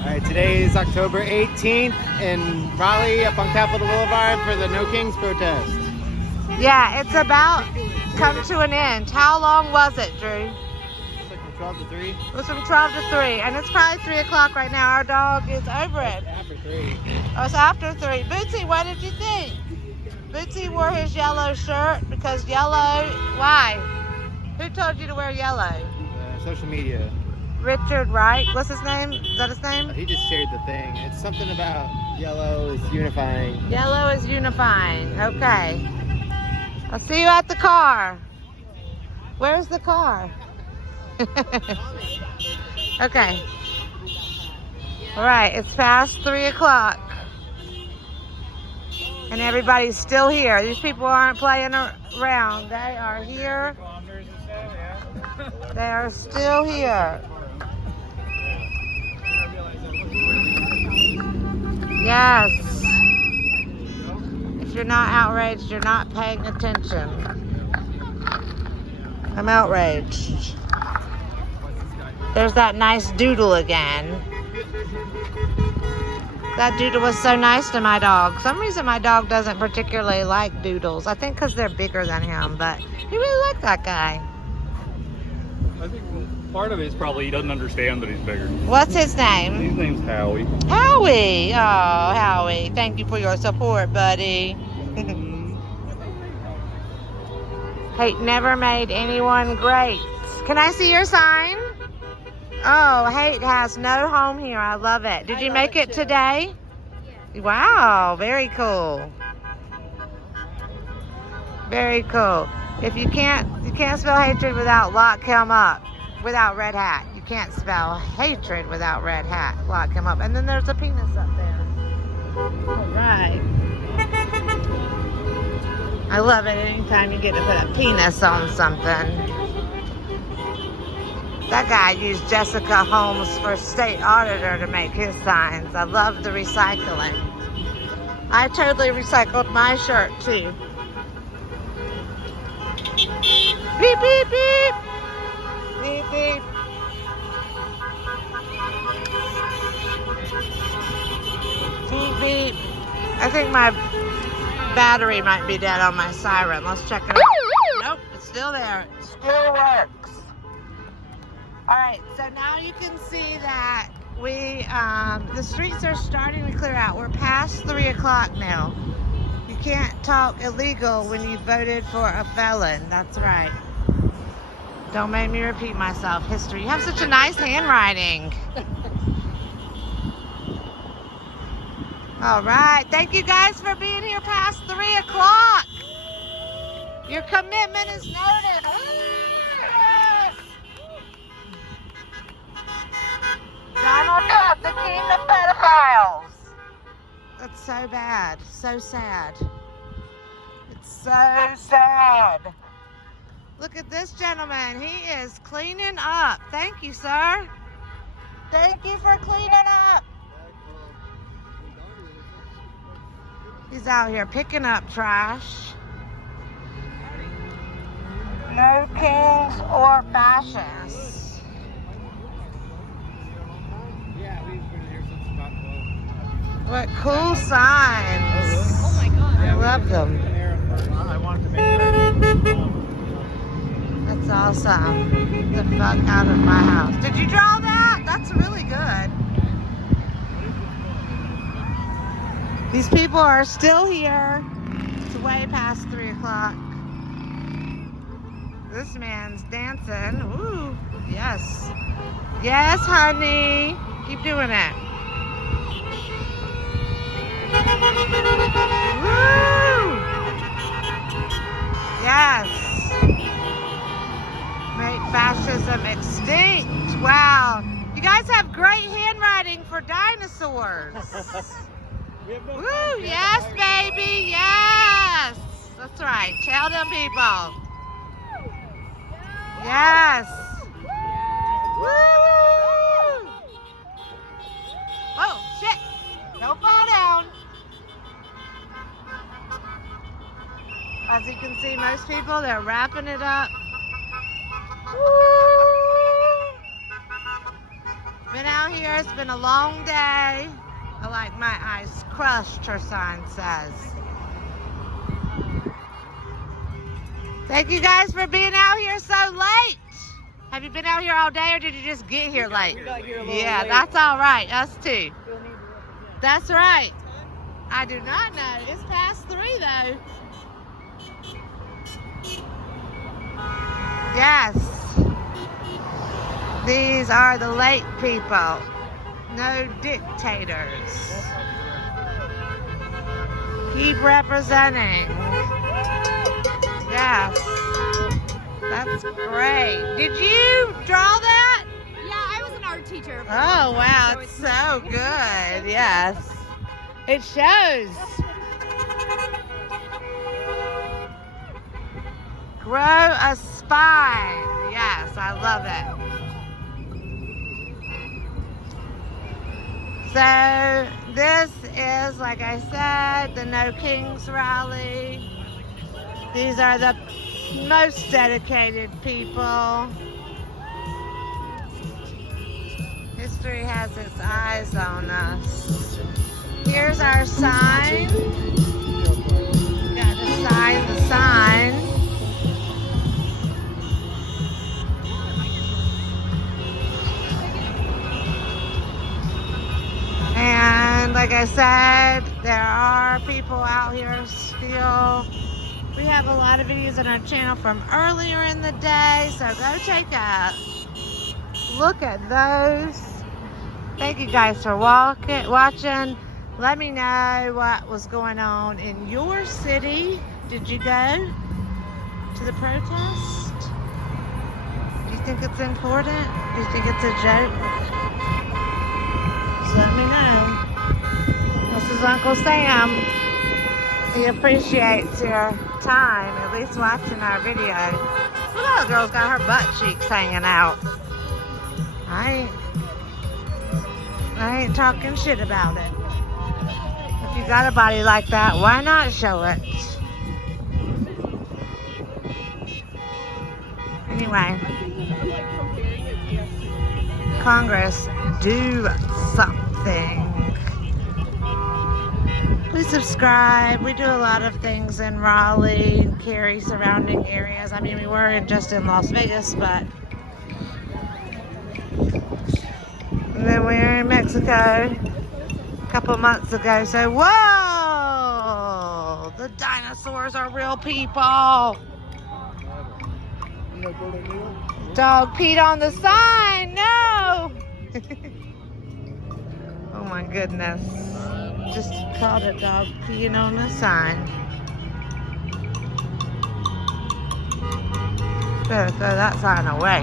All right, today is October 18th in Raleigh up on Capital Boulevard for the No Kings protest. Yeah, it's about come to an end. How long was it, Drew? It's like from 12 to 3. It was from 12 to 3, and it's probably 3 o'clock right now. Our dog is over it. It's after 3. Oh, it's after 3. Bootsy, what did you think? Bootsy wore his yellow shirt because yellow, why? Who told you to wear yellow? Social media. Richard Wright, what's his name? Is that his name? He just shared the thing. It's something about yellow is unifying. Yellow is unifying. Okay. I'll see you at the car. Where's the car? Okay. All right, it's past 3 o'clock. And everybody's still here. These people aren't playing around. They are here. They are still here. Yes. If you're not outraged, you're not paying attention. I'm outraged. There's that nice doodle again. That doodle was so nice to my dog. For some reason my dog doesn't particularly like doodles. I think because they're bigger than him, but he really liked that guy. I think part of it is probably he doesn't understand that he's bigger. What's his name? His name's Howie. Howie. Oh, Howie. Thank you for your support, buddy. Hate never made anyone great. Can I see your sign? Oh, hate has no home here. I love it. Did you make it today? Yeah. Wow, very cool. Very cool. If you can't spell hatred without lock him up, without red hat. You can't spell hatred without red hat. Lock him up. And then there's a penis up there. All right. I love it anytime you get to put a penis on something. That guy used Jessica Holmes for state auditor to make his signs. I love the recycling. I totally recycled my shirt too. Beep, beep, beep. Beep, beep. Beep, beep. I think my battery might be dead on my siren. Let's check it out. Nope, it's still there. It still works. All right, so now you can see that the streets are starting to clear out. We're past 3 o'clock now. You can't talk illegal when you voted for a felon. That's right. Don't make me repeat myself. History. You have such a nice handwriting. All right. Thank you guys for being here past 3 o'clock. Your commitment is noted. Yes. Donald Trump, the king of pedophiles. That's so bad. So sad. It's so sad. Look at this gentleman. He is cleaning up. Thank you, sir. Thank you for cleaning up. He's out here picking up trash. No kings or fascists. What cool signs. Oh my God. I love them. I wanted to make sure. That's awesome. Get the fuck out of my house. Did you draw that? That's really good. These people are still here. It's way past 3 o'clock. This man's dancing. Ooh, yes. Yes, honey. Keep doing it. Woo! Yes. Make fascism extinct. Wow. You guys have great handwriting for dinosaurs. Woo, yes, baby, yes. That's right. Tell them people. Yes. Woo! Oh, shit. Don't fall down. As you can see, most people, they're wrapping it up. Woo! Been out here here. It's been a long day. I like my eyes crushed, her sign says. Thank you guys for being out here so late. Have you been out here all day or did you just get here late? We got here a little Yeah, late. that's all right. Us too. That's right. I do not know. It's past 3 though. Yes. These are the late people. No dictators. Keep representing. Yes. That's great. Did you draw that? Yeah, I was an art teacher. Oh, wow. It's so good. Yes. It shows. Grow a spine. Yes, I love it. So this is, like I said, the No Kings rally. These are the most dedicated people. History has its eyes on us. Here's our sign. Got to sign the sign. And like I said, there are people out here still. We have a lot of videos on our channel from earlier in the day, so go take a look at those. Thank you guys for watching. Let me know what was going on in your city. Did you go to the protest? Do you think it's important? Do you think it's a joke? Just let me know. This is Uncle Sam. He appreciates your time, at least watching our video. Look, that girl's got her butt cheeks hanging out. I ain't talking shit about it. If you got a body like that, why not show it? Anyway, Congress, do something. Please subscribe. We do a lot of things in Raleigh and Cary surrounding areas. I mean, we were just in Las Vegas, but and then we were in Mexico a couple months ago. So, whoa! The dinosaurs are real people. Dog peed on the sign. No! Oh my goodness. Just caught a dog peeing on the sign. Better throw that sign away.